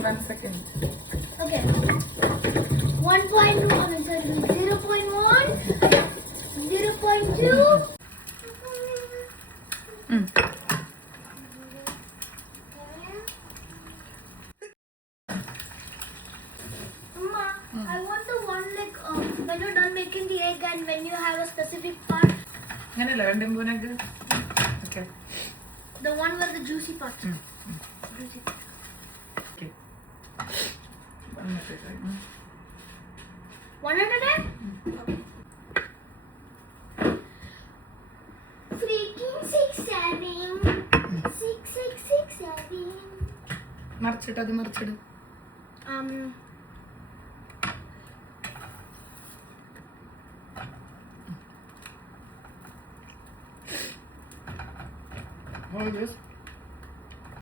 1 second. Okay. 1.1 is 0.1, 0.2. Mama, I want the one like when you're done making the egg and when you have a specific part. അങ്ങനെയല്ല രണ്ടും okay The one where the juicy part. Juicy part. Okay 100? Okay. Freaking 6, 7. 6, 6, 6, 7. മറിച്ചിട്ട് മറിച്ചിട് Hold this.